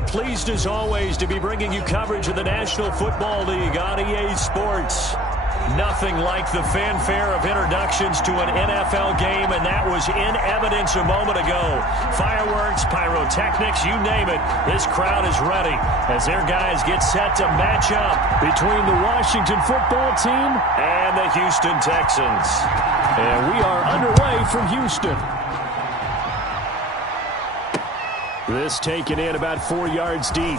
are pleased as always to be bringing you coverage of the National Football League on EA Sports. Nothing like the fanfare of introductions to an NFL game, and that was in evidence a moment ago. Fireworks, pyrotechnics, you name it. This crowd is ready as their guys get set to match up between the Washington Football Team and the Houston Texans. And we are underway from Houston. This taken in about 4 yards deep.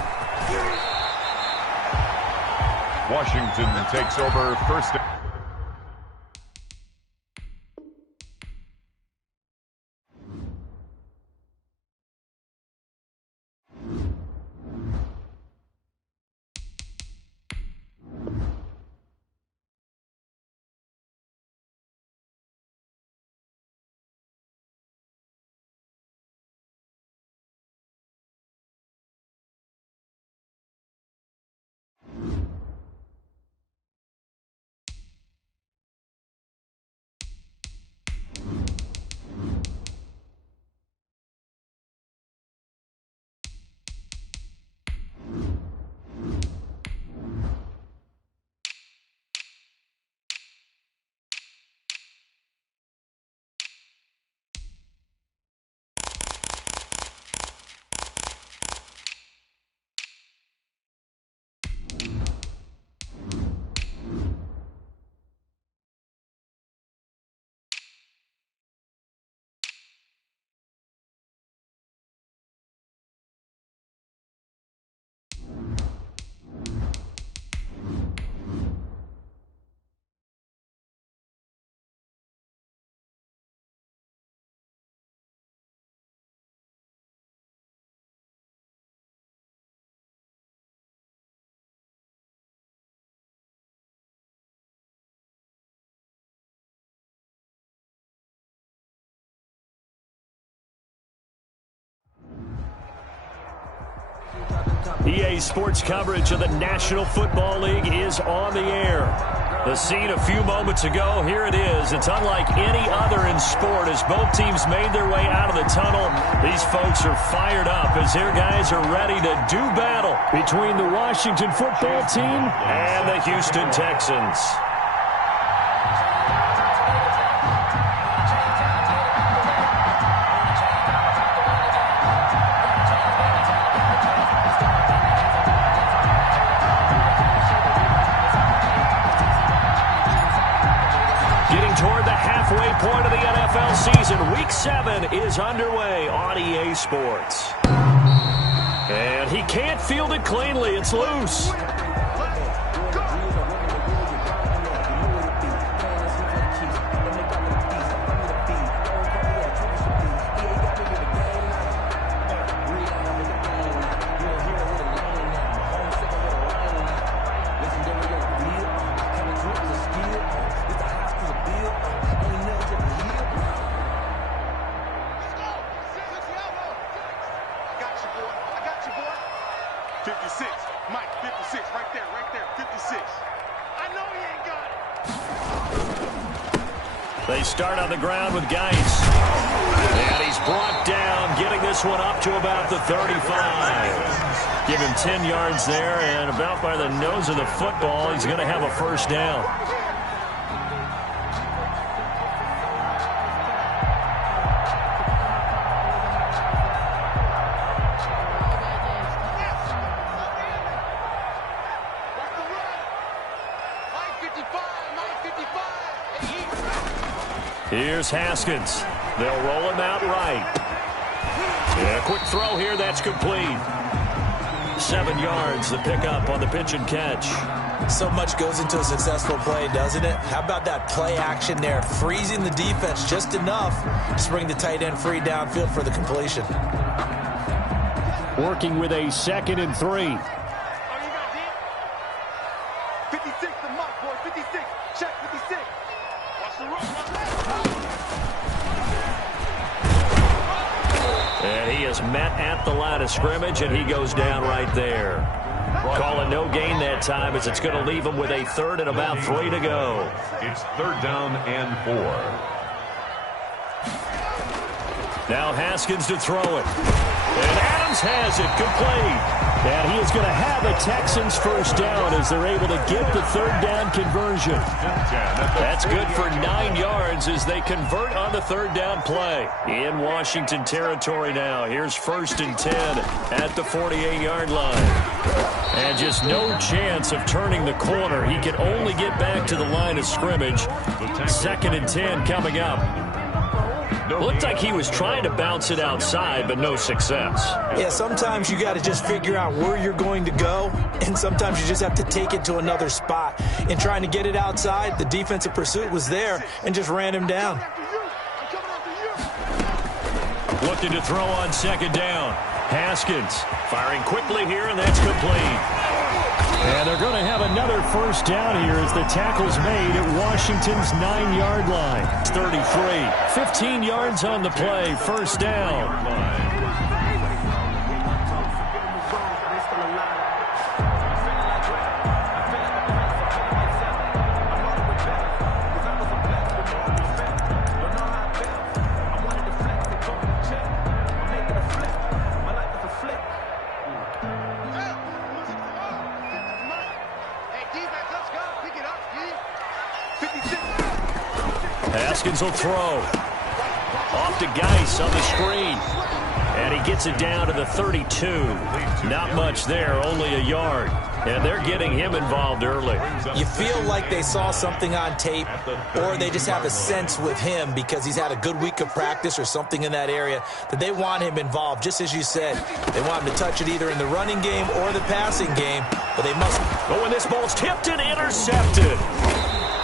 Washington takes over first. EA Sports coverage of the National Football League is on the air. The scene a few moments ago, here it is. It's unlike any other in sport as both teams made their way out of the tunnel. These folks are fired up as their guys are ready to do battle between the Washington Football Team and the Houston Texans. Point of the NFL season. Week 7 is underway on EA Sports. And he can't field it cleanly. It's loose. They start on the ground with Geis. And he's brought down, getting this one up to about the 35. Give him 10 yards there, and about by the nose of the football, he's going to have a first down. Here's Haskins. They'll roll him out right. And a quick throw here, that's complete. 7 yards, the pickup on the pitch and catch. So much goes into a successful play, doesn't it? How about that play action there? Freezing the defense just enough to bring the tight end free downfield for the completion. Working with a 2nd and 3. 56, the mark, boy. 56. Check 56. Watch the run. And he is met at the line of scrimmage, and he goes down right there. Call it no gain that time as it's going to leave him with a 3rd and about 3 to go. It's 3rd down and 4. Now Haskins to throw it. And Adams has it, complete. And he is going to have a Texans first down as they're able to get the third down conversion. That's good for 9 yards as they convert on the third down play. In Washington territory now. Here's 1st and 10 at the 48-yard line. And just no chance of turning the corner. He can only get back to the line of scrimmage. 2nd and 10 coming up. Looked like he was trying to bounce it outside, but no success. Yeah, sometimes you got to just figure out where you're going to go, and sometimes you just have to take it to another spot. In trying to get it outside, the defensive pursuit was there and just ran him down. Looking to throw on 2nd down. Haskins firing quickly here, and that's complete. And they're going to have another first down here as the tackle's made at Washington's 9-yard line. It's 33. 15 yards on the play. First down. Haskins will throw. Off to Geis on the screen. And he gets it down to the 32. Not much there, only a yard. And they're getting him involved early. You feel like they saw something on tape, or they just have a sense with him because he's had a good week of practice or something in that area that they want him involved. Just as you said, they want him to touch it either in the running game or the passing game, but they must. Oh, and this ball's tipped and intercepted.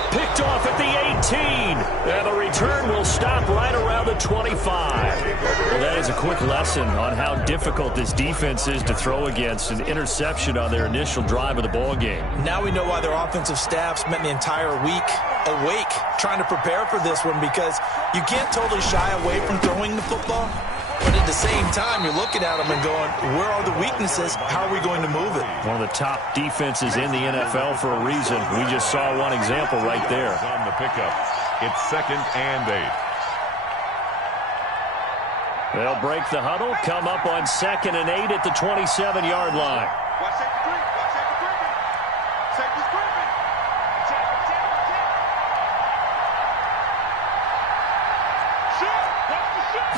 Picked off at the 18. And the return will stop right around the 25. Well, that is a quick lesson on how difficult this defense is to throw against. An interception on their initial drive of the ball game. Now we know why their offensive staff spent the entire week awake trying to prepare for this one, because you can't totally shy away from throwing the football. But at the same time, you're looking at them and going, where are the weaknesses? How are we going to move it? One of the top defenses in the NFL for a reason. We just saw one example right there. On the pickup, it's 2nd and 8. They'll break the huddle, come up on 2nd and 8 at the 27-yard line. Watch safety creep. Watch safety creeping. Safety's creeping. Shoot. Watch the shoot.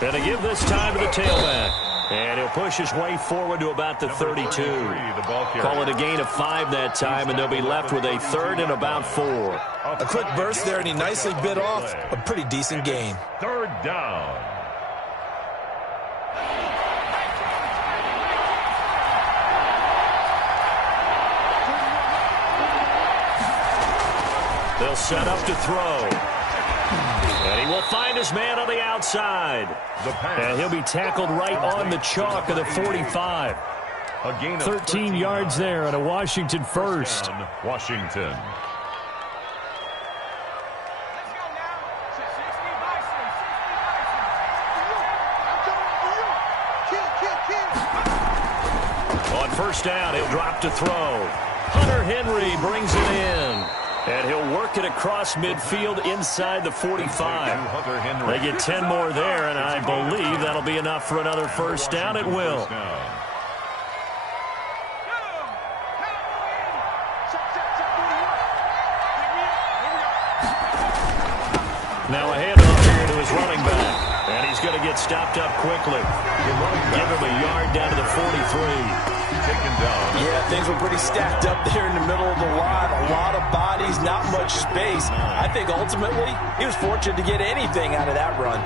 And to give this time to the tailback. And he'll push his way forward to about the 32. Call it a gain of 5 that time, and they'll be left with a 3rd and about 4. A quick burst there, and he nicely bit off a pretty decent gain. 3rd down. They'll set up to throw. And he will find his man on the outside. And he'll be tackled right on the chalk of the 45. 13 yards there and a Washington first. Washington. On first down, he'll drop to throw. Hunter Henry brings it in. And he'll work it across midfield inside the 45. They get 10 more there, and I believe that'll be enough for another first down. It will. Now a handoff here to his running back. And he's going to get stopped up quickly. Give him a yard down to the 43. Taken down. Yeah, things were pretty stacked up there in the middle of the line. A lot of bodies, not much space. I think ultimately he was fortunate to get anything out of that run.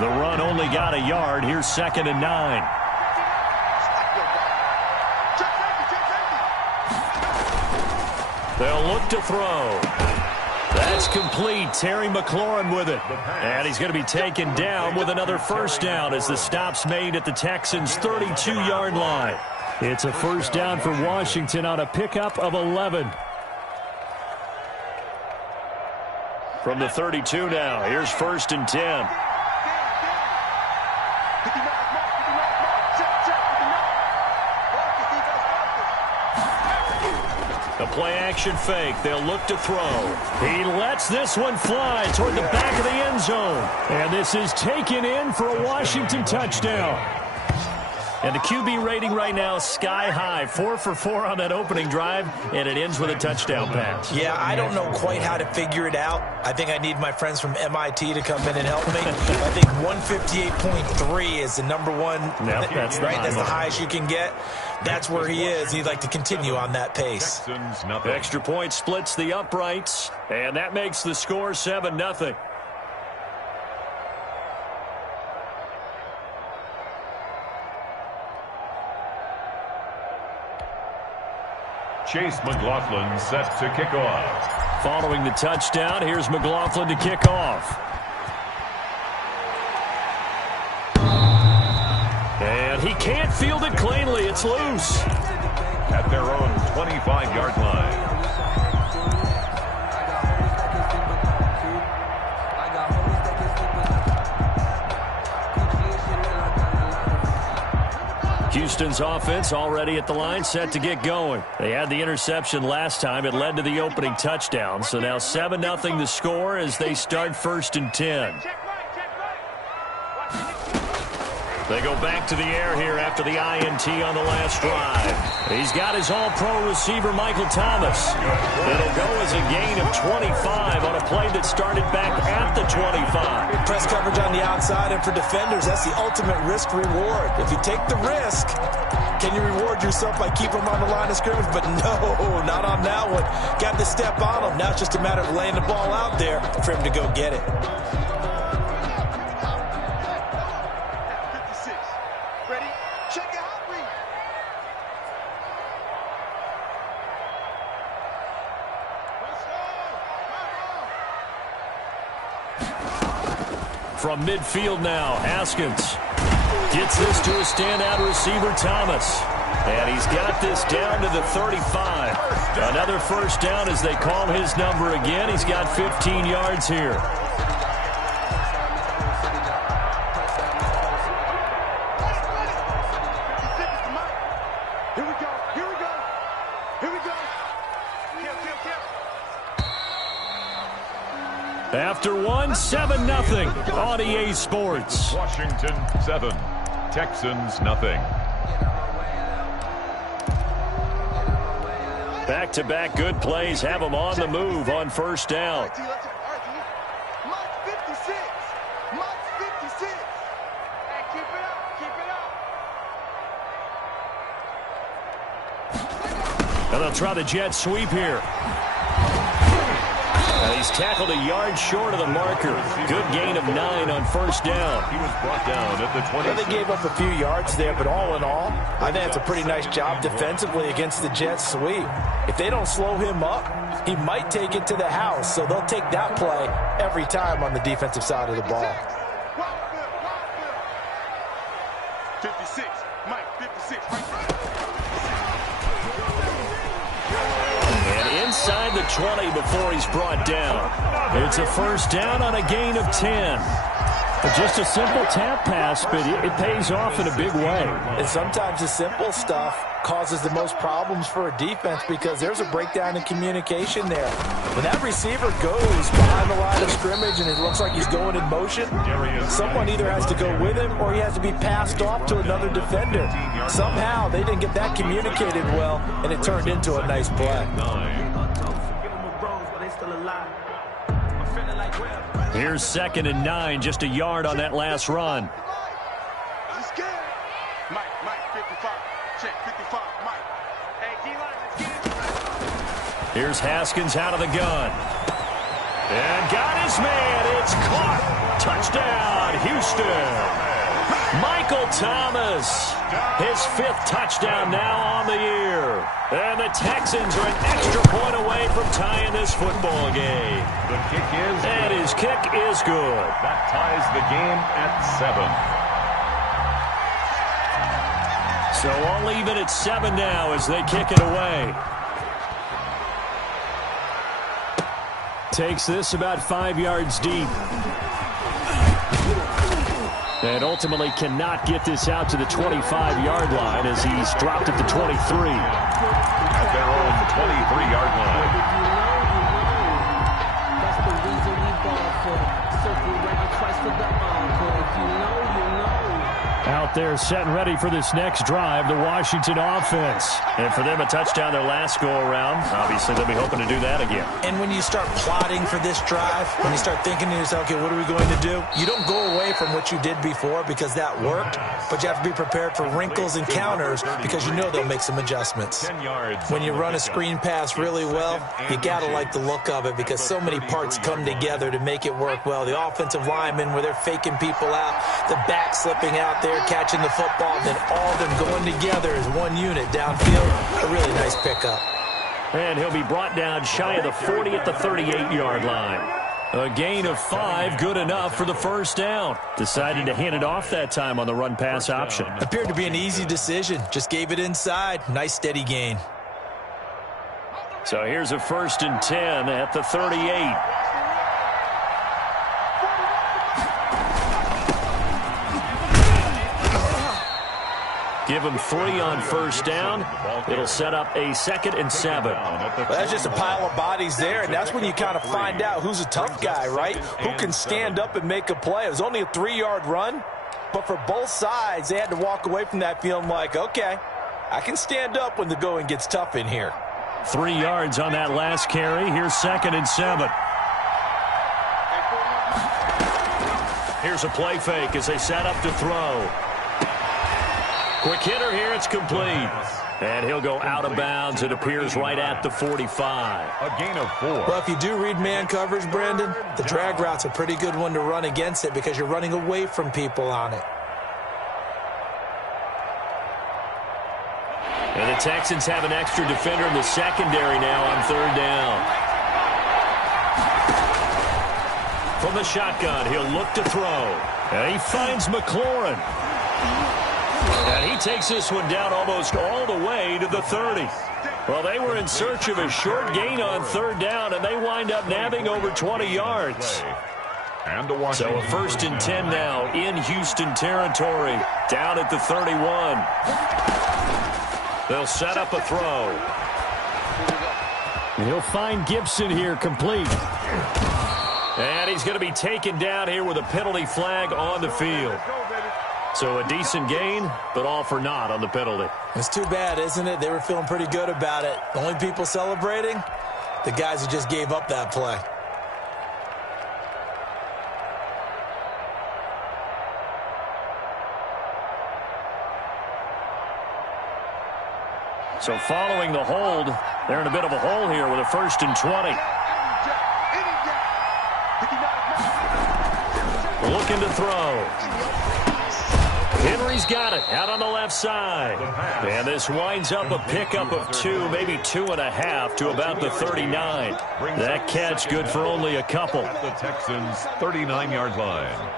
The run only got a yard. Here's 2nd and 9. They'll look to throw. That's complete. Terry McLaurin with it. And he's going to be taken down with another first down as the stop's made at the Texans' 32-yard line. It's a first down for Washington on a pickup of 11. From the 32 now, here's 1st and 10. A play action fake. They'll look to throw. He lets this one fly toward the back of the end zone. And this is taken in for a Washington touchdown. And the QB rating right now sky high. 4 for 4 on that opening drive, and it ends with a touchdown pass. Yeah, I don't know quite how to figure it out. I think I need my friends from MIT to come in and help me. I think 158.3 is the number one. Yep, that's right. That's the highest you can get. That's where he is. He'd like to continue on that pace. Extra point splits the uprights, and that makes the score 7-0. Chase McLaughlin set to kick off. Following the touchdown, here's McLaughlin to kick off. And he can't field it cleanly. It's loose. At their own 25-yard line. Houston's offense already at the line, set to get going. They had the interception last time. It led to the opening touchdown. So now 7-0 the score as they start 1st and 10. They go back to the air here after the INT on the last drive. He's got his all-pro receiver, Michael Thomas. It'll go as a gain of 25 on a play that started back at the 25. Press coverage on the outside, and for defenders, that's the ultimate risk-reward. If you take the risk, can you reward yourself by keeping them on the line of scrimmage? But no, not on that one. Got to step on him. Now it's just a matter of laying the ball out there for him to go get it. From midfield now, Haskins gets this to a standout receiver, Thomas. And he's got this down to the 35. Another first down as they call his number again. He's got 15 yards here. After one, 7-0 on EA Sports. Washington 7, Texans nothing. Back-to-back good plays have them on the move on first down. And they'll try the jet sweep here. He's tackled a yard short of the marker. Good gain of 9 on first down. He was brought down at the 20. Well, they gave up a few yards there, but all in all, I think it's a pretty nice job defensively against the jet sweep. If they don't slow him up, he might take it to the house, so they'll take that play every time on the defensive side of the ball. 56, Mike, 56, right. Inside the 20 before he's brought down. It's a first down on a gain of 10. Just a simple tap pass, but it pays off in a big way. And sometimes the simple stuff causes the most problems for a defense because there's a breakdown in communication there. When that receiver goes behind the line of scrimmage and it looks like he's going in motion, someone either has to go with him or he has to be passed off to another defender. Somehow they didn't get that communicated well, and it turned into a nice play. Here's 2nd and 9, just a yard on that last run. Mike, 55. Check, 55, Mike. Hey, D-line, let's get it. Here's Haskins out of the gun. And got his man. It's caught. Touchdown, Houston. Michael Thomas, his 5th touchdown now on the year. And the Texans are an extra point away from tying this football game. The kick is good. And his kick is good. That ties the game at 7. So all even at 7 now as they kick it away. Takes this about 5 yards deep. And ultimately cannot get this out to the 25-yard line as he's dropped at the 23. their own 23-yard line. That's the reason we ball for. Circle around twice for the encore. If you know, you know. Out there set and ready for this next drive, the Washington offense. And for them, a touchdown their last go-around. Obviously, they'll be hoping to do that again. And when you start plotting for this drive, when you start thinking to yourself, okay, what are we going to do? You don't go away from what you did before because that worked, but you have to be prepared for wrinkles and counters because you know they'll make some adjustments. When you run a screen pass really well, you got to like the look of it because so many parts come together to make it work well. The offensive linemen, where they're faking people out, the back slipping out there, catching the football, then all of them going together as one unit downfield. A really nice pickup. And he'll be brought down shy of the 40 at the 38-yard line. A gain of 5, good enough for the first down. Decided to hand it off that time on the run-pass option. Appeared to be an easy decision. Just gave it inside. Nice steady gain. So here's a 1st and 10 at the 38. Give him 3 on first down. It'll set up a 2nd and 7. Well, that's just a pile of bodies there, and that's when you kind of find out who's a tough guy, right? Who can stand up and make a play. It was only a 3-yard run, but for both sides, they had to walk away from that feeling like, okay, I can stand up when the going gets tough in here. 3 yards on that last carry. Here's 2nd and 7. Here's a play fake as they set up to throw. Quick hitter here, it's complete. And he'll go out of bounds. It appears right at the 45. A gain of 4. Well, if you do read man coverage, Brandon, the drag route's a pretty good one to run against it because you're running away from people on it. And the Texans have an extra defender in the secondary now on 3rd down. From the shotgun, he'll look to throw. And he finds McLaurin. And he takes this one down almost all the way to the 30. Well, they were in search of a short gain on 3rd down, and they wind up nabbing over 20 yards. So a 1st and 10 now in Houston territory, down at the 31. They'll set up a throw. And he'll find Gibson here complete. And he's going to be taken down here with a penalty flag on the field. So a decent gain, but all for naught on the penalty. It's too bad, isn't it? They were feeling pretty good about it. The only people celebrating, the guys who just gave up that play. So following the hold, they're in a bit of a hole here with a 1st and 20. Looking to throw. Henry's got it out on the left side. And this winds up a pickup of 2, maybe 2.5 to about the 39. That catch good for only a couple. The Texans' 39-yard line.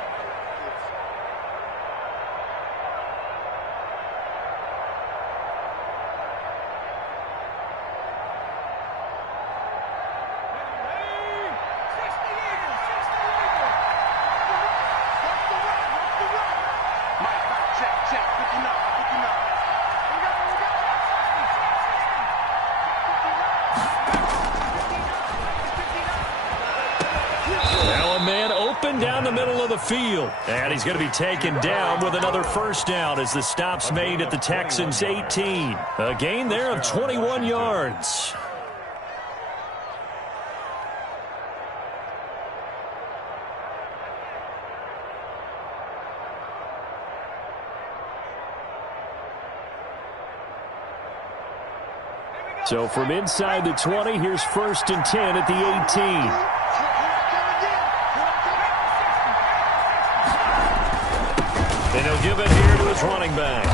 Down the middle of the field. And he's going to be taken down with another 1st down as the stop's made at the Texans' 18. A gain there of 21 yards. So from inside the 20, here's 1st and 10 at the 18. And he'll give it here to his running back.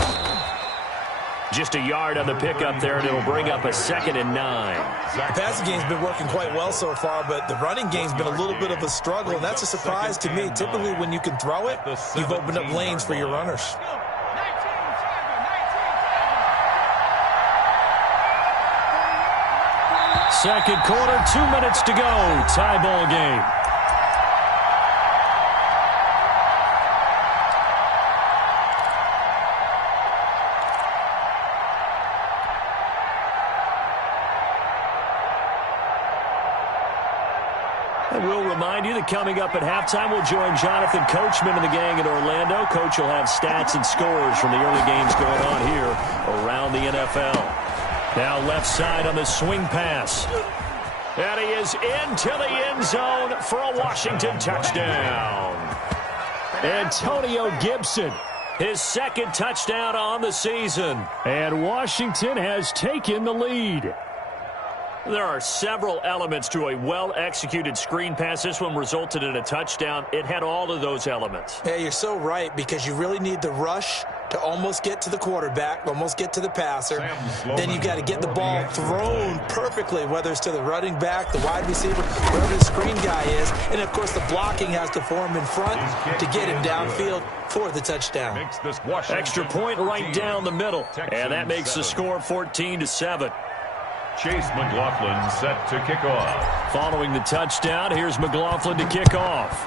Just a yard on the pickup there, and it'll bring up a 2nd and 9. The passing game's been working quite well so far, but the running game's been a little bit of a struggle, and that's a surprise to me. Typically, when you can throw it, you've opened up lanes for your runners. Second quarter, 2 minutes to go. Tie ball game. And we'll remind you that coming up at halftime, we'll join Jonathan Coachman and the gang in Orlando. Coach will have stats and scores from the early games going on here around the NFL. Now left side on the swing pass. And he is into the end zone for a Washington touchdown. Antonio Gibson, his second touchdown on the season. And Washington has taken the lead. There are several elements to a well-executed screen pass. This one resulted in a touchdown. It had all of those elements. Yeah, you're so right, because you really need the rush to almost get to the quarterback, almost get to the passer. Then you've got to get the ball thrown perfectly, whether it's to the running back, the wide receiver, wherever the screen guy is. And, of course, the blocking has to form in front to get him downfield for the touchdown. Extra point right down the middle. And that makes the score 14-7. Chase McLaughlin set to kick off. Following the touchdown, here's McLaughlin to kick off.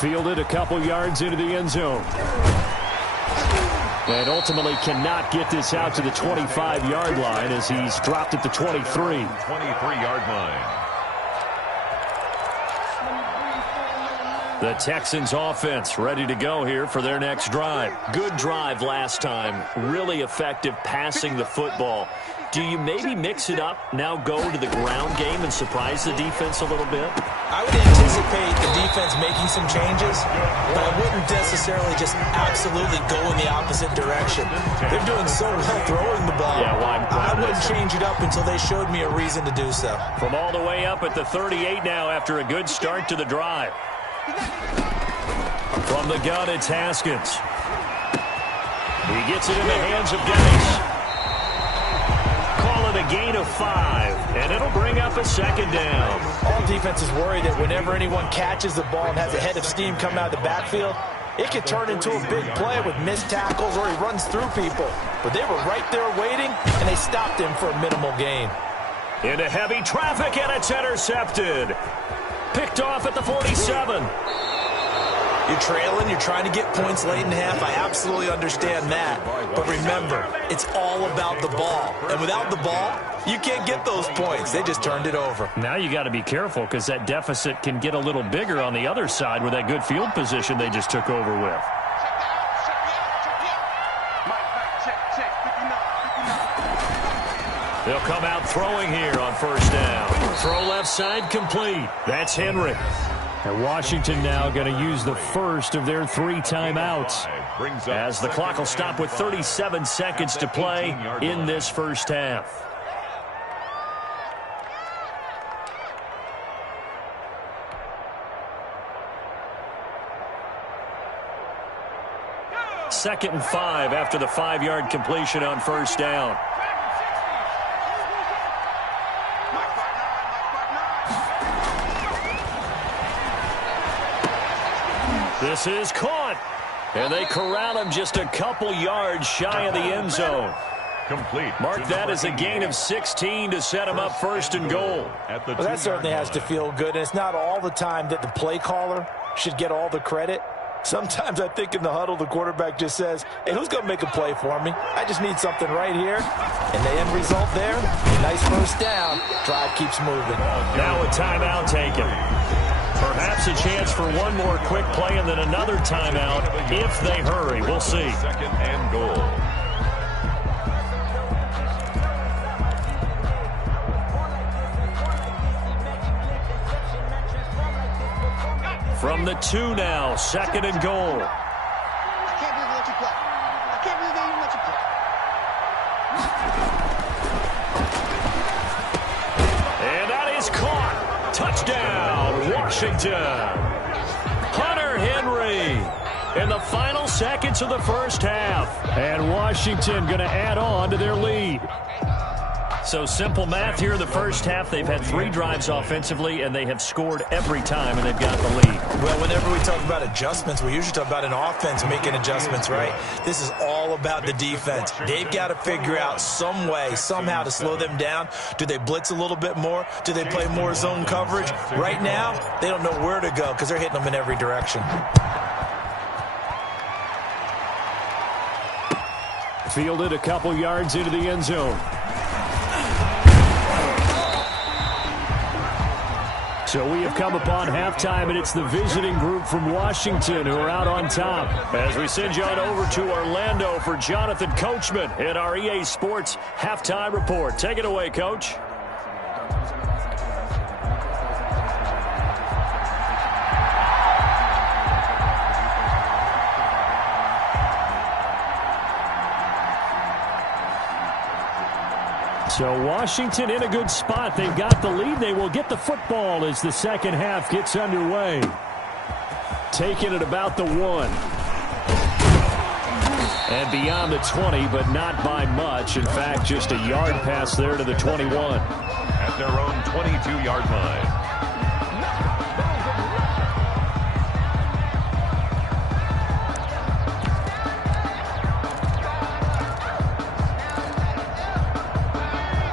Fielded a couple yards into the end zone. And ultimately cannot get this out to the 25-yard line as he's dropped at the 23. 23-yard line. The Texans offense ready to go here for their next drive. Good drive last time. Really effective passing the football. Do you maybe mix it up, now go to the ground game and surprise the defense a little bit? I would anticipate the defense making some changes, but I wouldn't necessarily just absolutely go in the opposite direction. They're doing so well throwing the ball. Yeah, well, I wouldn't change it up until they showed me a reason to do so. From all the way up at the 38 now after a good start to the drive. From the gun, it's Haskins. He gets it in the hands of Dennis. Call it a gain of 5, and it'll bring up a second down. All defenses worry that whenever anyone catches the ball and has a head of steam coming out of the backfield, it can turn into a big play with missed tackles or he runs through people. But they were right there waiting, and they stopped him for a minimal gain. Into heavy traffic, and it's intercepted. Picked off at the 47. You're trailing, you're trying to get points late in half. I absolutely understand that. But remember, it's all about the ball. And without the ball, you can't get those points. They just turned it over. Now you got to be careful because that deficit can get a little bigger on the other side with that good field position they just took over with. They'll come out throwing here on first down. Throw left side complete. That's Henry. And Washington now going to use the first of their 3 timeouts as the clock will stop with 37 seconds to play in this first half. Second and 5 after the 5-yard completion on first down. This is caught. And they corral him just a couple yards shy of the end zone. Complete. Mark that as a gain of 16 to set him up first and goal. Well, that certainly has to feel good. And it's not all the time that the play caller should get all the credit. Sometimes I think in the huddle, the quarterback just says, hey, who's going to make a play for me? I just need something right here. And the end result there, nice first down. Drive keeps moving. Now a timeout taken. Perhaps a chance for one more quick play and then another timeout if they hurry. We'll see. Second and goal. From the 2 now, second and goal. I can't believe they let you play. I can't believe they even let you play. And that is caught. Touchdown, Washington. Hunter Henry in the final seconds of the first half. And Washington going to add on to their lead. So simple math here in the first half. They've had 3 drives offensively, and they have scored every time, and they've got the lead. Well, whenever we talk about adjustments, we usually talk about an offense making adjustments, right? This is all about the defense. They've got to figure out some way, somehow to slow them down. Do they blitz a little bit more? Do they play more zone coverage? Right now, they don't know where to go because they're hitting them in every direction. Fielded a couple yards into the end zone. So we have come upon halftime, and it's the visiting group from Washington who are out on top. As we send you on over to Orlando for Jonathan Coachman in our EA Sports Halftime Report. Take it away, Coach. So Washington in a good spot. They've got the lead. They will get the football as the second half gets underway. Taking it about the 1. And beyond the 20, but not by much. In fact, just a yard pass there to the 21. At their own 22-yard line.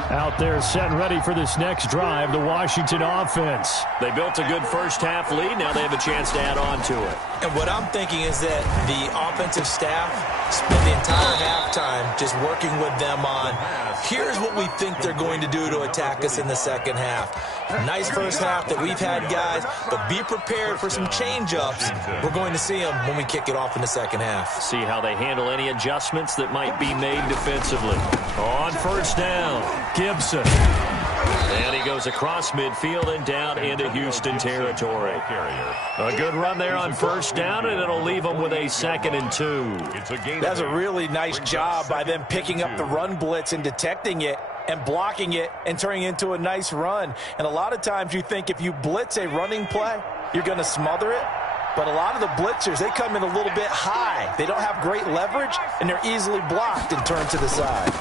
Out there set and ready for this next drive, the Washington offense. They built a good first half lead. Now they have a chance to add on to it. And what I'm thinking is that the offensive staff spent the entire halftime just working with them on, here's what we think they're going to do to attack us in the second half. Nice first half that we've had, guys, but be prepared for some change-ups. We're going to see them when we kick it off in the second half. See how they handle any adjustments that might be made defensively. On first down, Gibson. And he goes across midfield and down into Houston territory. A good run there on first down, and it'll leave them with a 2nd and 2. That's a really nice job by them picking up the run blitz and detecting it and blocking it and turning it into a nice run. And a lot of times you think if you blitz a running play, you're going to smother it. But a lot of the blitzers, they come in a little bit high. They don't have great leverage, and they're easily blocked and turned to the side.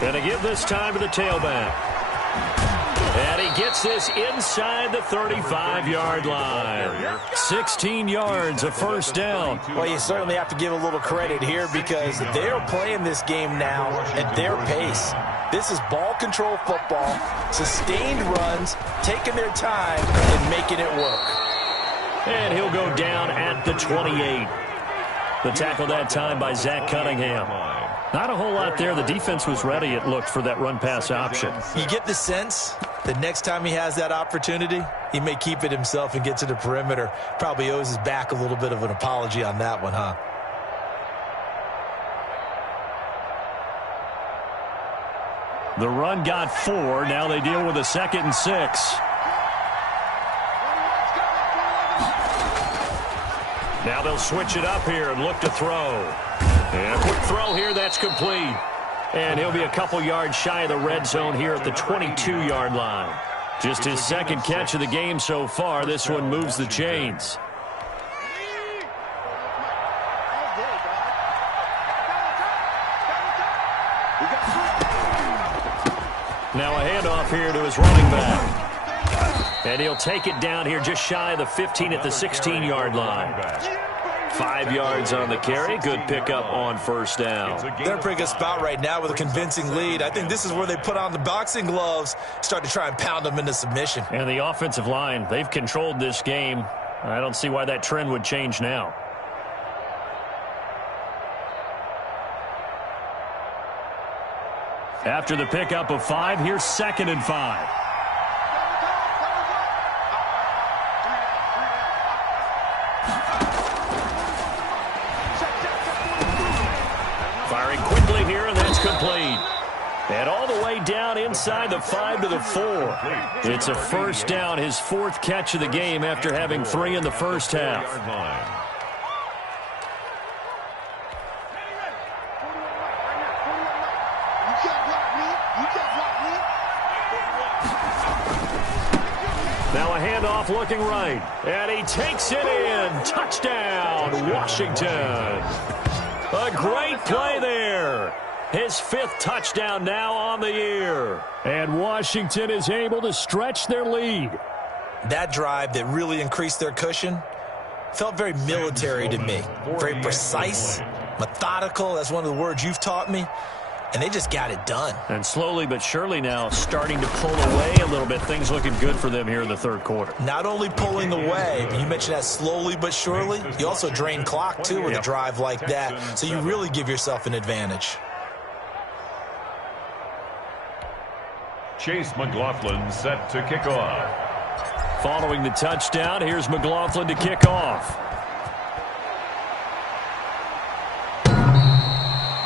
Going to give this time to the tailback. And he gets this inside the 35-yard line. 16 yards, a first down. Well, you certainly have to give a little credit here because they're playing this game now at their pace. This is ball control football, sustained runs, taking their time, and making it work. And he'll go down at the 28. The tackle that time by Zach Cunningham. Not a whole lot there. The defense was ready, it looked, for that run-pass option. You get the sense that next time he has that opportunity, he may keep it himself and get to the perimeter. Probably owes his back a little bit of an apology on that one, huh? The run got 4. Now they deal with a 2nd and 6. Now they'll switch it up here and look to throw. And a quick throw here, that's complete. And he'll be a couple yards shy of the red zone here at the 22-yard line. Just his 2nd catch of the game so far. This one moves the chains. Now a handoff here to his running back. And he'll take it down here just shy of the 15 at the 16-yard line. 5 yards on the carry. Good pickup on first down. They're in a pretty good spot right now with a convincing lead. I think this is where they put on the boxing gloves, start to try and pound them into submission. And the offensive line, they've controlled this game. I don't see why that trend would change now. After the pickup of 5, here's 2nd and 5. Firing quickly here, and that's complete. And all the way down inside the 5 to the 4. It's a first down, his 4th catch of the game after having 3 in the first half. Now a handoff looking right. And he takes it in. Touchdown, Washington. A great play there. His 5th touchdown now on the year. And Washington is able to stretch their lead. That drive that really increased their cushion felt very military to me. Very precise, methodical. That's one of the words you've taught me. And they just got it done. And slowly but surely now starting to pull away a little bit. Things looking good for them here in the 3rd quarter. Not only pulling away, but you mentioned that slowly but surely. You also drain clock, too, with a drive like that. So you really give yourself an advantage. Chase McLaughlin set to kick off. Following the touchdown, here's McLaughlin to kick off.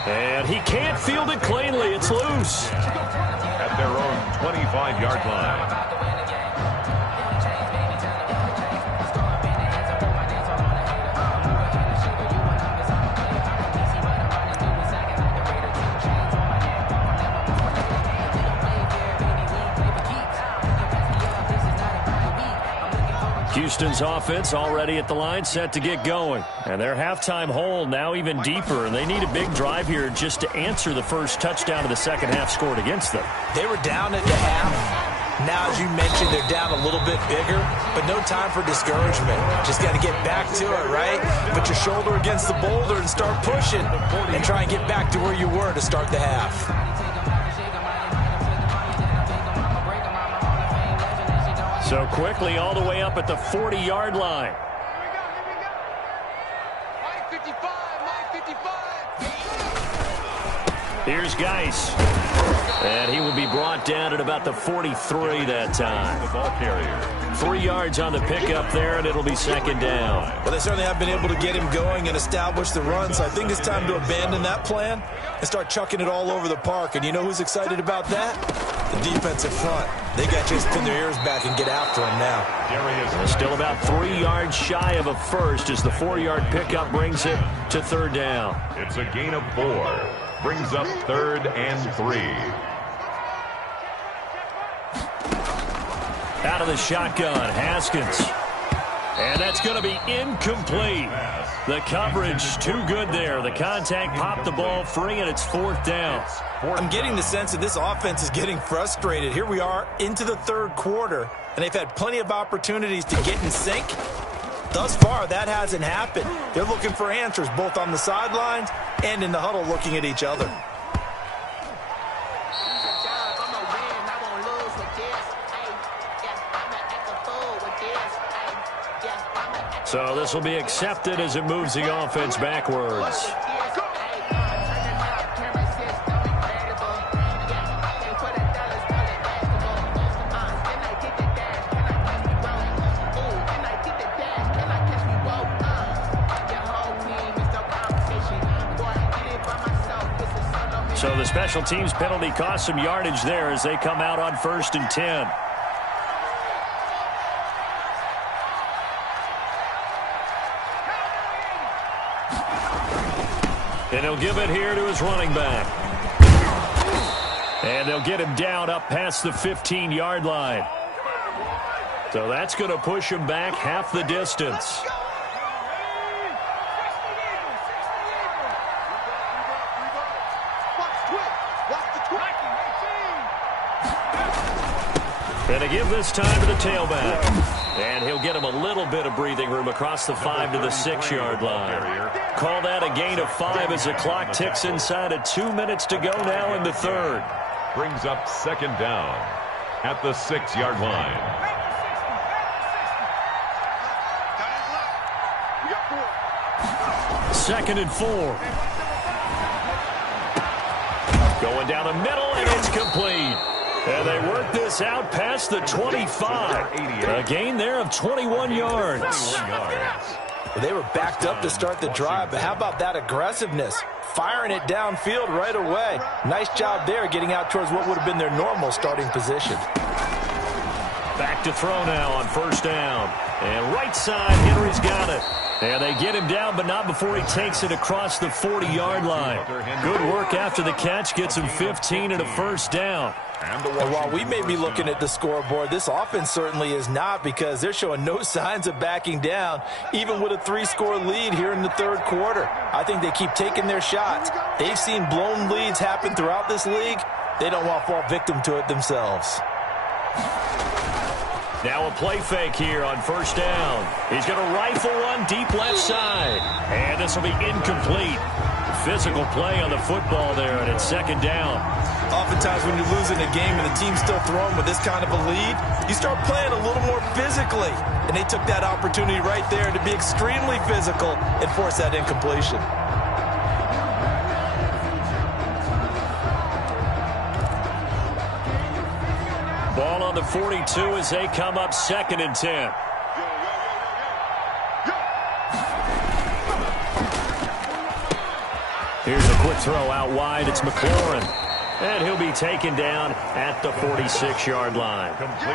And he can't field it cleanly. It's loose. At their own 25-yard line. Houston's offense already at the line, set to get going. And their halftime hole now even deeper, and they need a big drive here just to answer the first touchdown of the second half scored against them. They were down at the half. Now, as you mentioned, they're down a little bit bigger, but no time for discouragement. Just got to get back to it, right? Put your shoulder against the boulder and start pushing and try and get back to where you were to start the half. So quickly all the way up at the 40-yard line. Here's Geis. And he will be brought down at about the 43 that time. The ball carrier. 3 yards on the pickup there, and it'll be second down. Well, they certainly have been able to get him going and establish the run, so I think it's time to abandon that plan and start chucking it all over the park. And you know who's excited about that? The defensive front. They got to just pin their ears back and get after him now. Still about 3 yards shy of a first as the 4-yard pickup brings it to third down. It's a gain of 4. Brings up 3rd and 3. Out of the shotgun, Haskins. And that's going to be incomplete. The coverage too good there. The contact popped the ball free, and it's 4th down. I'm getting the sense that this offense is getting frustrated. Here we are into the 3rd quarter, and they've had plenty of opportunities to get in sync. Thus far, that hasn't happened. They're looking for answers both on the sidelines and in the huddle looking at each other. So this will be accepted as it moves the offense backwards. So the special teams penalty cost some yardage there as they come out on 1st and 10. And he'll give it here to his running back. And they'll get him down up past the 15-yard line. So that's going to push him back half the distance. And to give this time to the tailback. And he'll get him a little bit of breathing room across the 5 to the 6-yard line. Call that a gain of 5 as the clock ticks inside of 2 minutes to go now in the 3rd. Brings up 2nd down at the 6-yard line. Second and 4. Going down the middle, and it's complete. And they work this out past the 25. A gain there of 21 yards. They were backed up to start the drive, but how about that aggressiveness? Firing it downfield right away. Nice job there getting out towards what would have been their normal starting position. Back to throw now on 1st down. And right side, Henry's got it. And they get him down, but not before he takes it across the 40-yard line. Good work after the catch. Gets him 15 and a 1st down. And while we may be looking at the scoreboard, this offense certainly is not, because they're showing no signs of backing down, even with a 3-score lead here in the 3rd quarter. I think they keep taking their shots. They've seen blown leads happen throughout this league. They don't want to fall victim to it themselves. Now a play fake here on 1st down. He's going to rifle one deep left side. And this will be incomplete. Physical play on the football there, and it's 2nd down. Oftentimes when you're losing a game and the team's still throwing with this kind of a lead, you start playing a little more physically. And they took that opportunity right there to be extremely physical and force that incompletion. Ball on the 42 as they come up 2nd and 10. Here's a quick throw out wide. It's McLaurin. And he'll be taken down at the 46-yard line.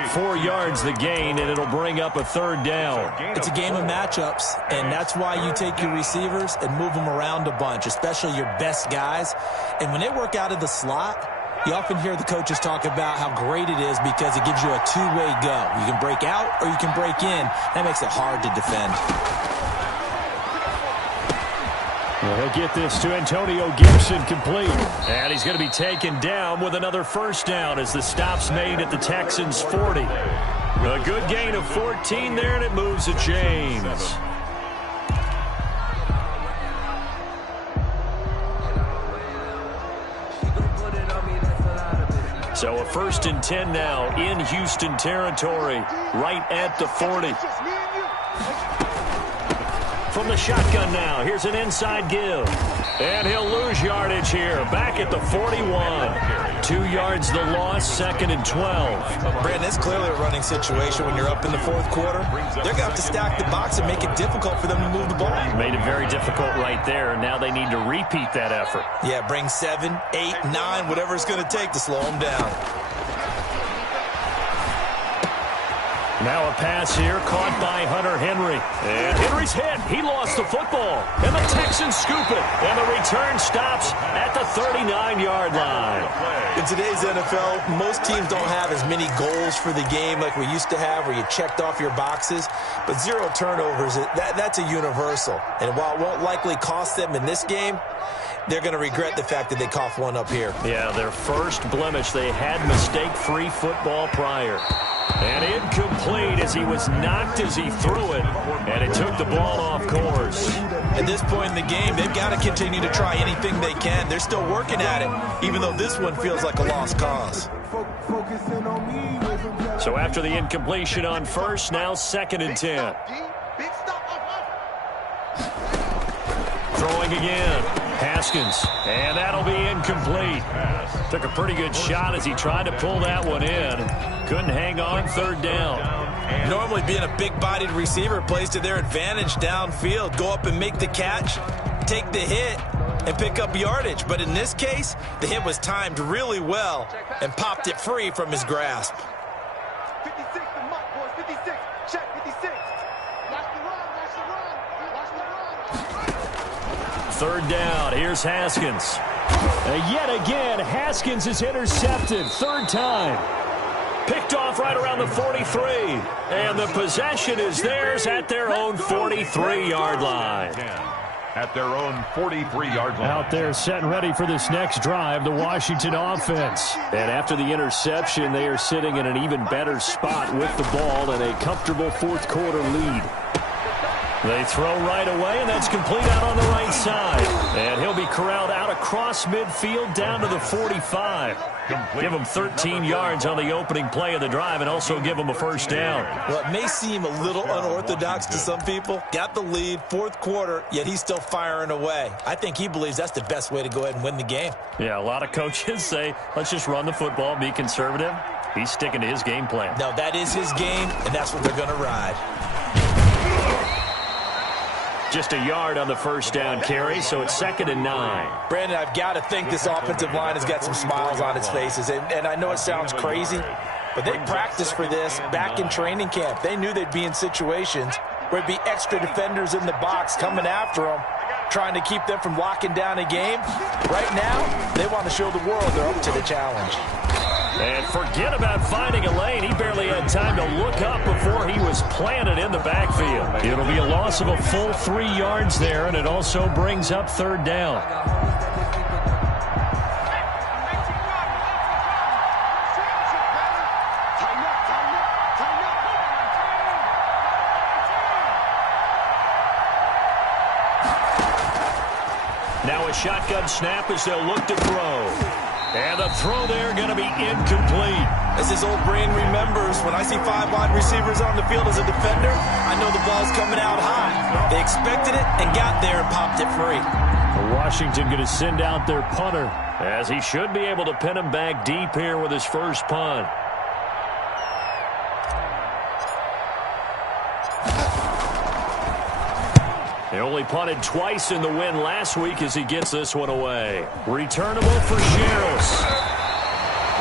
4 yards the gain, and it'll bring up a 3rd down. It's a game of matchups, and that's why you take your receivers and move them around a bunch, especially your best guys. And when they work out of the slot, you often hear the coaches talk about how great it is because it gives you a two-way go. You can break out or you can break in. That makes it hard to defend. Well, he'll get this to Antonio Gibson complete. And he's going to be taken down with another 1st down as the stop's made at the Texans' 40. A good gain of 14 there, and it moves to James. So a 1st and 10 now in Houston territory, right at the 40. From the shotgun now, here's an inside give. And he'll lose yardage here, back at the 41. 2 yards the loss, 2nd and 12. Brandon, it's clearly a running situation when you're up in the 4th quarter. They're going to have to stack the box and make it difficult for them to move the ball. Made it very difficult right there, and now they need to repeat that effort. Yeah, bring 7, 8, 9, whatever it's going to take to slow them down. Now a pass here caught by Hunter Henry. And Henry's hit. He lost the football. And the Texans scoop it. And the return stops at the 39-yard line. In today's NFL, most teams don't have as many goals for the game like we used to have where you checked off your boxes. But 0 turnovers, that's a universal. And while it won't likely cost them in this game, they're going to regret the fact that they coughed one up here. Yeah, their first blemish. They had mistake-free football prior. And incomplete as he was knocked as he threw it. And it took the ball off course. At this point in the game, they've got to continue to try anything they can. They're still working at it, even though this one feels like a lost cause. So after the incompletion on 1st, now 2nd and 10. Throwing again. Haskins. And that'll be incomplete. Took a pretty good shot as he tried to pull that one in. Couldn't hang on, 3rd down. Normally being a big-bodied receiver plays to their advantage downfield. Go up and make the catch, take the hit, and pick up yardage. But in this case, the hit was timed really well and popped it free from his grasp. 56, the mark, boys. 56. Check, 56. Watch the run, watch the run. Watch the run. 3rd down. Here's Haskins. Yet again, Haskins is intercepted. 3rd time. Picked off right around the 43. And the possession is theirs at their own 43-yard line. At their own 43-yard line. Out there set and ready for this next drive, the Washington offense. And after the interception, they are sitting in an even better spot with the ball and a comfortable 4th quarter lead. They throw right away, and that's complete out on the right side. And he'll be corralled out across midfield down to the 45. Give him 13 yards on the opening play of the drive and also give him a 1st down. Well, it may seem a little unorthodox to some people. Got the lead, 4th quarter, yet he's still firing away. I think he believes that's the best way to go ahead and win the game. Yeah, a lot of coaches say, let's just run the football, be conservative. He's sticking to his game plan. No, that is his game, and that's what they're going to ride. Just a yard on the 1st down carry, so it's 2nd and 9. Brandon, I've got to think this offensive line has got some smiles on its faces. And I know it sounds crazy, but they practiced for this back in training camp. They knew they'd be in situations where it'd be extra defenders in the box coming after them, trying to keep them from locking down a game. Right now, they want to show the world they're up to the challenge. And forget about finding a lane. He barely had time to look up before he was planted in the backfield. It'll be a loss of a full 3 yards there, and it also brings up 3rd down. Now a shotgun snap as they'll look to throw. And the throw there going to be incomplete. As his old brain remembers, when I see 5 wide receivers on the field as a defender, I know the ball's coming out high. They expected it and got there and popped it free. Washington going to send out their punter, as he should be able to pin him back deep here with his first punt. They only punted twice in the win last week as he gets this one away. Returnable for Sherrills.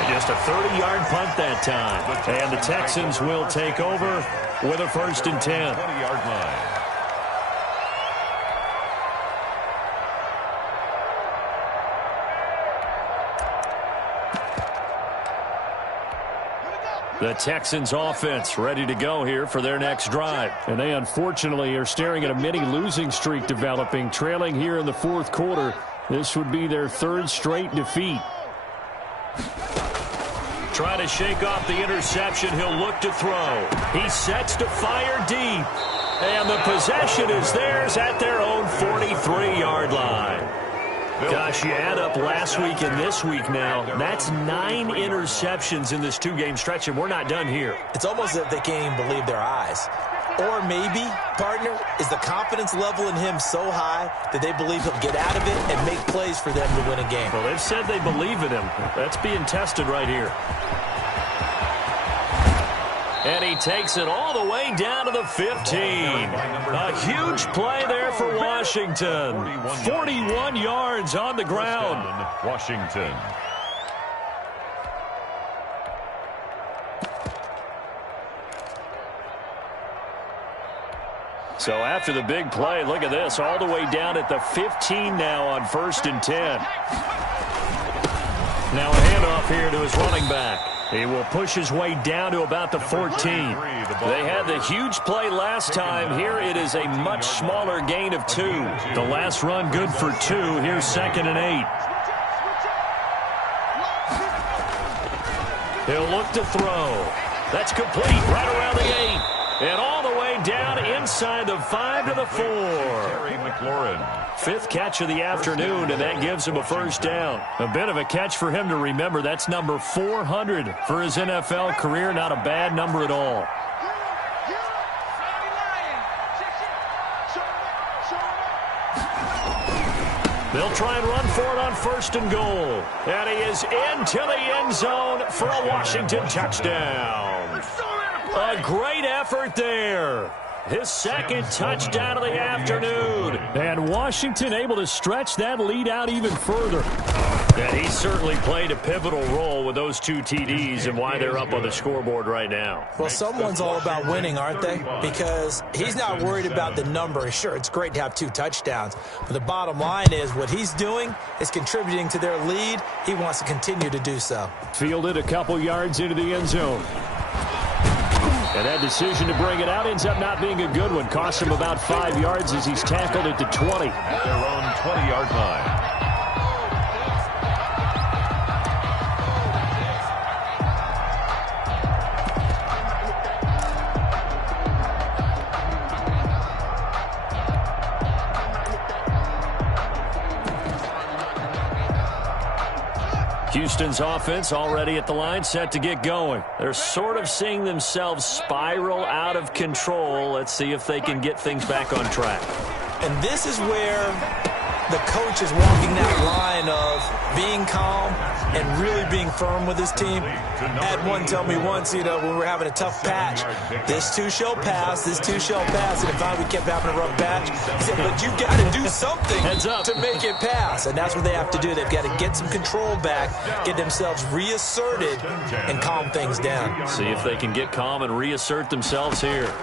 Just a 30-yard punt that time. And the Texans will take over with a 1st and 10. 20-yard line. The Texans offense ready to go here for their next drive. And they unfortunately are staring at a mini losing streak developing, trailing here in the 4th quarter. This would be their 3rd straight defeat. Trying to shake off the interception. He'll look to throw. He sets to fire deep. And the possession is theirs at their own 43-yard line. Gosh, you add up last week and this week now, that's 9 interceptions in this 2-game stretch, and we're not done here. It's almost as if they can't even believe their eyes. Or maybe, partner, is the confidence level in him so high that they believe he'll get out of it and make plays for them to win a game. Well, they've said they believe in him. That's being tested right here. And he takes it all the way down to the 15. A huge play there for Washington. 41 yards on the ground. Washington. So after the big play, look at this, all the way down at the 15 now on 1st and 10. Now a handoff here to his running back. He will push his way down to about the 14. They had the huge play last time. Here it is a much smaller gain of 2. The last run good for 2. Here's 2nd and 8. He'll look to throw. That's complete right around the 8. And all the way down inside the 5 to the 4. Terry McLaurin. 5th catch of the afternoon, and that gives him a 1st down. A bit of a catch for him to remember. That's number 400 for his NFL career. Not a bad number at all. They'll try and run for it on 1st and goal. And he is into the end zone for a Washington touchdown. A great effort there. His 2nd touchdown of the afternoon. And Washington able to stretch that lead out even further. And he certainly played a pivotal role with those 2 TDs and why they're up on the scoreboard right now. Well, someone's all about winning, aren't they? Because he's not worried about the number. Sure, it's great to have 2 touchdowns. But the bottom line is what he's doing is contributing to their lead. He wants to continue to do so. Fielded a couple yards into the end zone. And that decision to bring it out ends up not being a good one. Cost him about 5 yards as he's tackled at the 20. At their own 20-yard line. Houston's offense already at the line, set to get going. They're sort of seeing themselves spiral out of control. Let's see if they can get things back on track. And this is where the coach is walking that line of being calm and really being firm with his team. I had one tell me once, when we were having a tough patch, this too shall pass, this too shall pass. And if we kept having a rough patch, he said, but you've got to do something to make it pass. And that's what they have to do. They've got to get some control back, get themselves reasserted, and calm things down. See if they can get calm and reassert themselves here.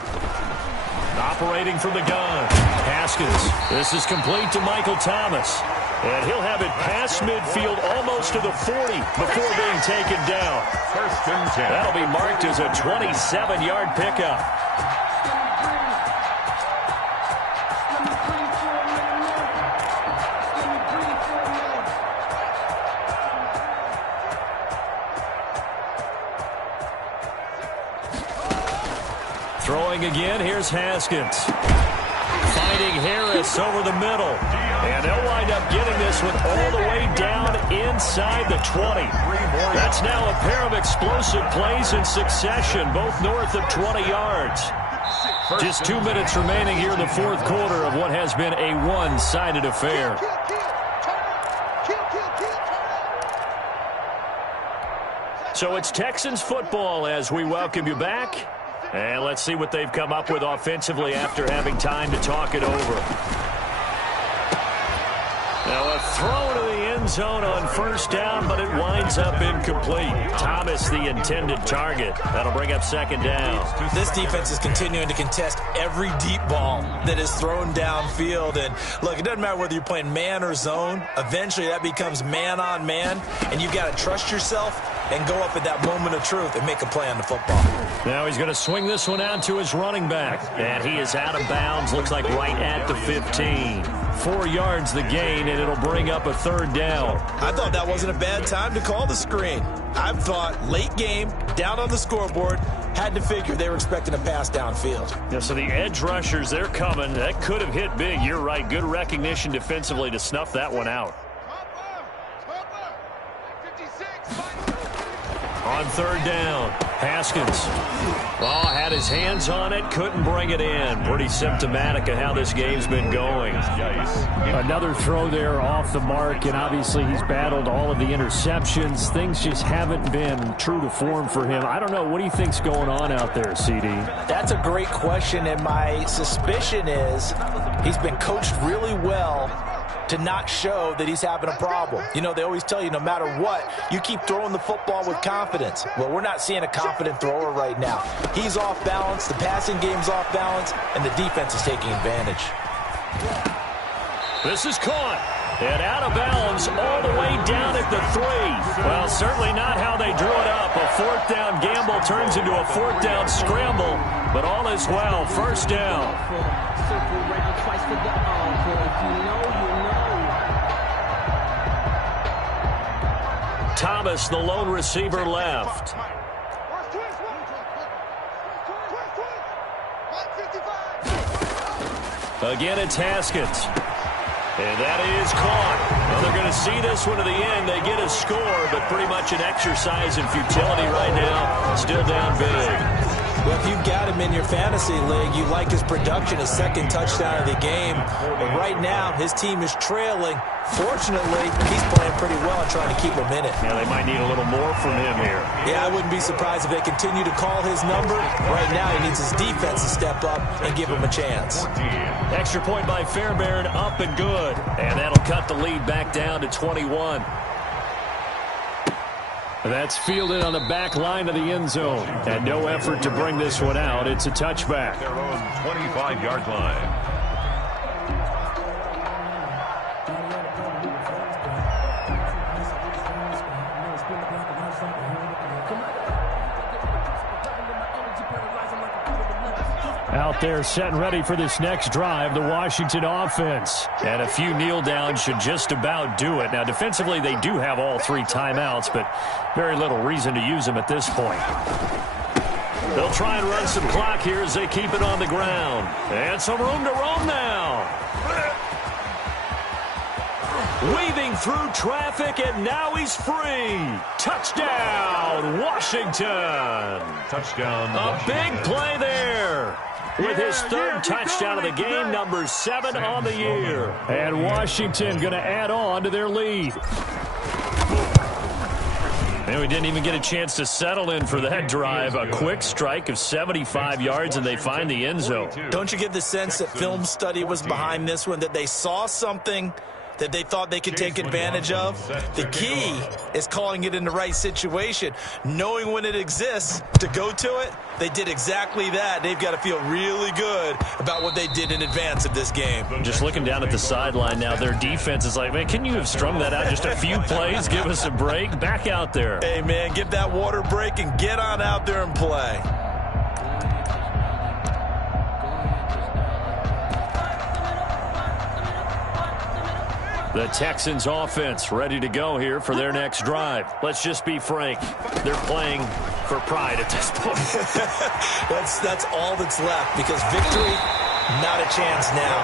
Operating from the gun, Haskins. This is complete to Michael Thomas. And he'll have it past midfield almost to the 40 before being taken down. 1st and 10. That'll be marked as a 27-yard pickup. Throwing again, here's Haskins. Finding Harris over the middle. And they'll wind up getting this one all the way down inside the 20. That's now a pair of explosive plays in succession, both north of 20 yards. Just 2 minutes remaining here in the 4th quarter of what has been a one-sided affair. So it's Texans football as we welcome you back. And let's see what they've come up with offensively after having time to talk it over. Now a throw to the end zone on first down, but it winds up incomplete. Thomas, the intended target. That'll bring up second down. This defense is continuing to contest every deep ball that is thrown downfield. And look, it doesn't matter whether you're playing man or zone. Eventually that becomes man on man, and you've got to trust yourself and go up at that moment of truth and make a play on the football. Now he's going to swing this one out to his running back. And he is out of bounds, looks like right at the 15. 4 yards the gain, and it'll bring up a third down. I thought that wasn't a bad time to call the screen. I thought late game, down on the scoreboard, had to figure they were expecting a pass downfield. Yeah, so the edge rushers, they're coming. That could have hit big. You're right. Good recognition defensively to snuff that one out. On third down, Haskins. Oh, had his hands on it, couldn't bring it in. Pretty symptomatic of how this game's been going. Another throw there off the mark, and obviously he's battled all of the interceptions. Things just haven't been true to form for him. I don't know. What do you think's going on out there, CD? That's a great question, and my suspicion is he's been coached really well to not show that he's having a problem. You know, they always tell you no matter what, you keep throwing the football with confidence. Well, we're not seeing a confident thrower right now. He's off balance, the passing game's off balance, and the defense is taking advantage. This is caught. And out of bounds all the way down at the 3. Well, certainly not how they drew it up. A fourth down gamble turns into a fourth down scramble, but all is well. First down. Thomas, the lone receiver, left. Again, it's Haskins. And that is caught. Well, they're going to see this one to the end. They get a score, but pretty much an exercise in futility right now. Still down big. Well, if you've got him in your fantasy league, you like his production, his second touchdown of the game. But right now, his team is trailing. Fortunately, he's playing pretty well and trying to keep him in it. Yeah, they might need a little more from him here. Yeah, I wouldn't be surprised if they continue to call his number. Right now, he needs his defense to step up and give him a chance. Extra point by Fairbairn, up and good. And that'll cut the lead back down to 21. That's fielded on the back line of the end zone. And no effort to bring this one out. It's a touchback. Their own 25-yard line. Out there set and ready for this next drive, the Washington offense. And a few kneel downs should just about do it. Now, defensively, they do have all 3 timeouts, but very little reason to use them at this point. They'll try and run some clock here as they keep it on the ground. And some room to roam now. Weaving through traffic, and now he's free. Touchdown, Washington. Touchdown, A big play there. With his third touchdown of the game, number 7 on the year. And Washington going to add on to their lead. And we didn't even get a chance to settle in for that drive. A quick strike of 75 yards, and they find the end zone. Don't you get the sense that film study was behind this one, that they saw something that they thought they could take advantage of? The key is calling it in the right situation, knowing when it exists to go to it. They did exactly that. They've got to feel really good about what they did in advance of this game. Just looking down at the sideline now, their defense is like, man, can you have strung that out just a few plays? Give us a break. Back out there. Hey, man, give that water break and get on out there and play. The Texans offense ready to go here for their next drive. Let's just be frank. They're playing for pride at this point. That's all that's left, because victory, not a chance now.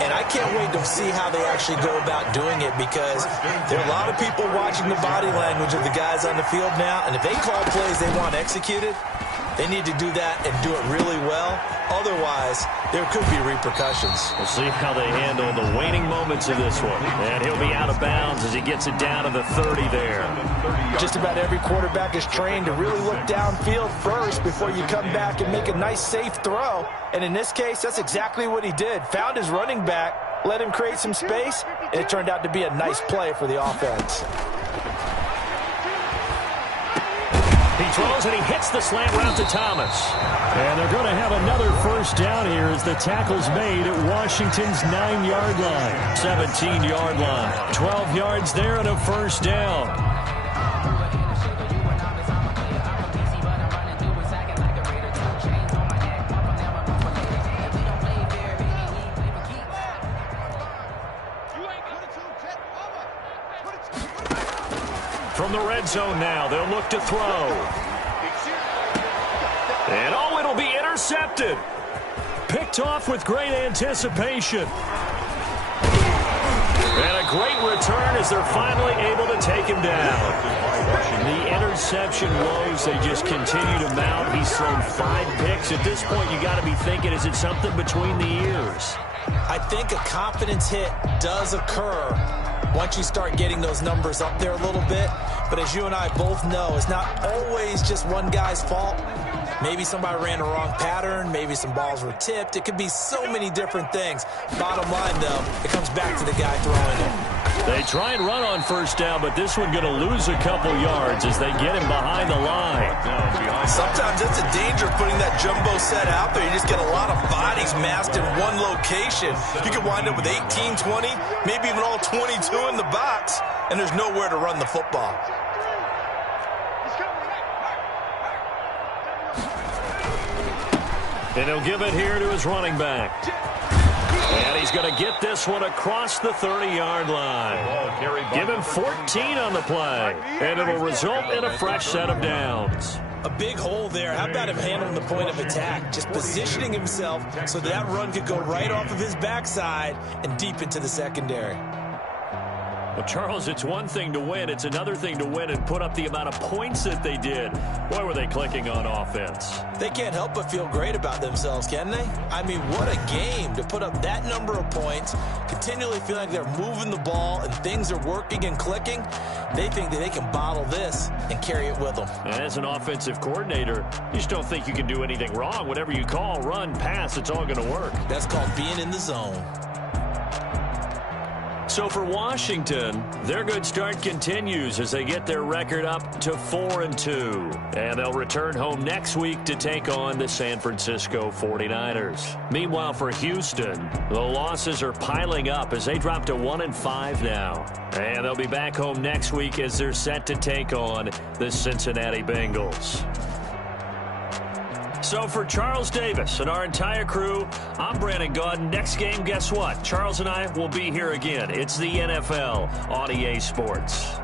And I can't wait to see how they actually go about doing it, because there are a lot of people watching the body language of the guys on the field now, and if they call plays they want executed, they need to do that and do it really well. Otherwise, there could be repercussions. We'll see how they handle the waning moments of this one. And he'll be out of bounds as he gets it down to the 30 there. Just about every quarterback is trained to really look downfield first before you come back and make a nice, safe throw. And in this case, that's exactly what he did. Found his running back, let him create some space, and it turned out to be a nice play for the offense. He throws and he hits the slant route to Thomas. And they're going to have another first down here as the tackle's made at Washington's 9-yard line. 17-yard line. 12 yards there and a first down. From the red zone now, they'll look to throw. And oh, it'll be intercepted. Picked off with great anticipation. And a great return as they're finally able to take him down. The interception woes, they just continue to mount. He's thrown 5 picks. At this point, you got to be thinking, is it something between the ears? I think a confidence hit does occur once you start getting those numbers up there a little bit. But as you and I both know, it's not always just one guy's fault. Maybe somebody ran the wrong pattern. Maybe some balls were tipped. It could be so many different things. Bottom line, though, it comes back to the guy throwing it. They try and run on first down, but this one going to lose a couple yards as they get him behind the line. Sometimes that's the danger of putting that jumbo set out there. You just get a lot of bodies massed in one location. You could wind up with 18, 20, maybe even all 22 in the box, and there's nowhere to run the football. And he'll give it here to his running back. And he's going to get this one across the 30-yard line. Give him 14 on the play. And it'll result in a fresh set of downs. A big hole there. How about him handling the point of attack? Just positioning himself so that run could go right off of his backside and deep into the secondary. Well, Charles, it's one thing to win. It's another thing to win and put up the amount of points that they did. Boy, were they clicking on offense. They can't help but feel great about themselves, can they? I mean, what a game to put up that number of points, continually feel like they're moving the ball and things are working and clicking. They think that they can bottle this and carry it with them. And as an offensive coordinator, you just don't think you can do anything wrong. Whatever you call, run, pass, it's all going to work. That's called being in the zone. So for Washington, their good start continues as they get their record up to 4-2. And they'll return home next week to take on the San Francisco 49ers. Meanwhile, for Houston, the losses are piling up as they drop to 1-5 now. And they'll be back home next week as they're set to take on the Cincinnati Bengals. So for Charles Davis and our entire crew, I'm Brandon Gaudin. Next game, guess what? Charles and I will be here again. It's the NFL on EA Sports.